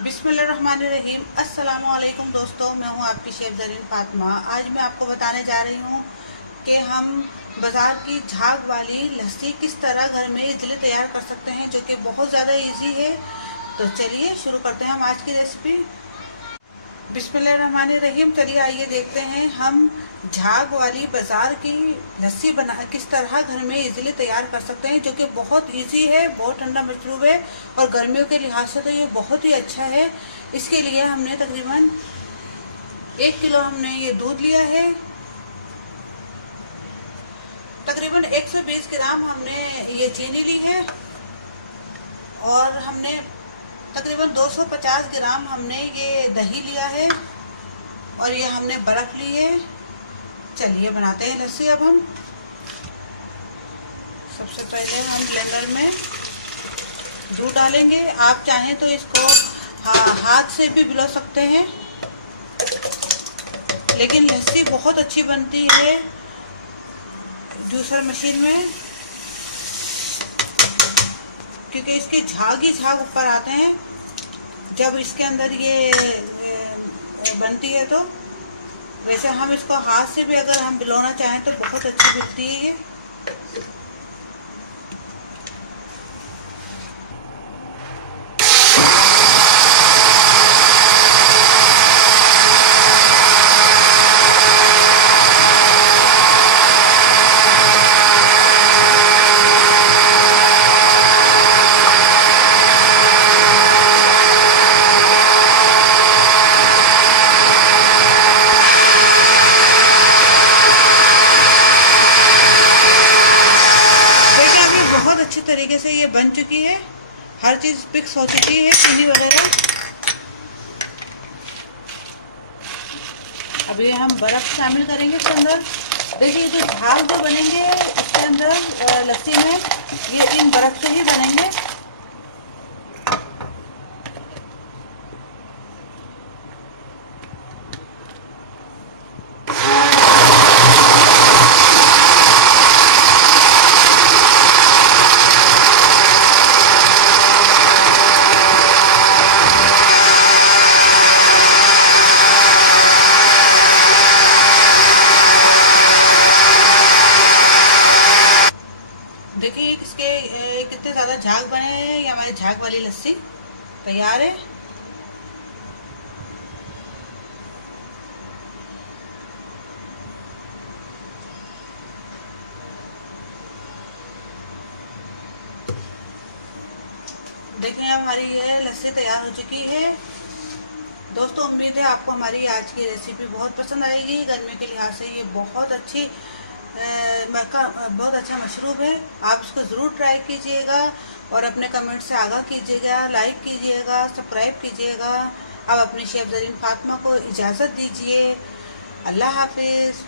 बिस्मिल्लाहिर्रहमानिर्रहीम। अस्सलाम वालेकुम दोस्तों, मैं हूं आपकी शेफ ज़रीन फातिमा। आज मैं आपको बताने जा रही हूं कि हम बाज़ार की झाग वाली लस्सी किस तरह घर में इजीली तैयार कर सकते हैं, जो कि बहुत ज़्यादा इजी है। तो चलिए शुरू करते हैं हम आज की रेसिपी। बिस्मिल्लाहिर्रहमानिर्रहीम। चलिए आइए देखते हैं हम झाग वाली बाज़ार की लस्सी बना किस तरह घर में इजीली तैयार कर सकते हैं, जो कि बहुत इजी है, बहुत ठंडा मशरूब है और गर्मियों के लिहाज से तो ये बहुत ही अच्छा है। इसके लिए हमने तकरीबन 1 किलो हमने ये दूध लिया है। तकरीबन 120 ग्राम हमने ये चीनी ली है और हमने तकरीबन 250 ग्राम हमने ये दही लिया है और ये हमने बर्फ़ ली है। चलिए बनाते हैं लस्सी। अब हम सबसे पहले हम ब्लेंडर में दूध डालेंगे। आप चाहें तो इसको हाथ से भी बिलो सकते हैं, लेकिन लस्सी बहुत अच्छी बनती है जूसर मशीन में, क्योंकि इसके झाग ही झाग ऊपर आते हैं जब इसके अंदर ये बनती है। तो वैसे हम इसको हाथ से भी अगर हम बिलोना चाहें तो बहुत अच्छी बनती है ये। अच्छी तरीके से ये बन चुकी है, हर चीज़ मिक्स हो चुकी है, चीनी वगैरह। अब ये हम बर्फ़ शामिल करेंगे इसके अंदर। देखिए जो झाग जो बनेंगे इसके अंदर लस्सी में, ये इन बर्फ़ से ही बनेंगे। देखिए इसके कितने ज़्यादा झाग बने हैं। ये हमारी झाग वाली लस्सी तैयार है। देखिए हमारी ये लस्सी तैयार हो चुकी है। दोस्तों उम्मीद है आपको हमारी आज की रेसिपी बहुत पसंद आएगी। गर्मी के लिहाज से ये बहुत अच्छा मशरूब है। आप इसको ज़रूर ट्राई कीजिएगा और अपने कमेंट से आगाह कीजिएगा, लाइक कीजिएगा, सब्सक्राइब कीजिएगा। अब अपनी शेफ ज़रीन फातिमा को इजाज़त दीजिए। अल्लाह हाफिज़।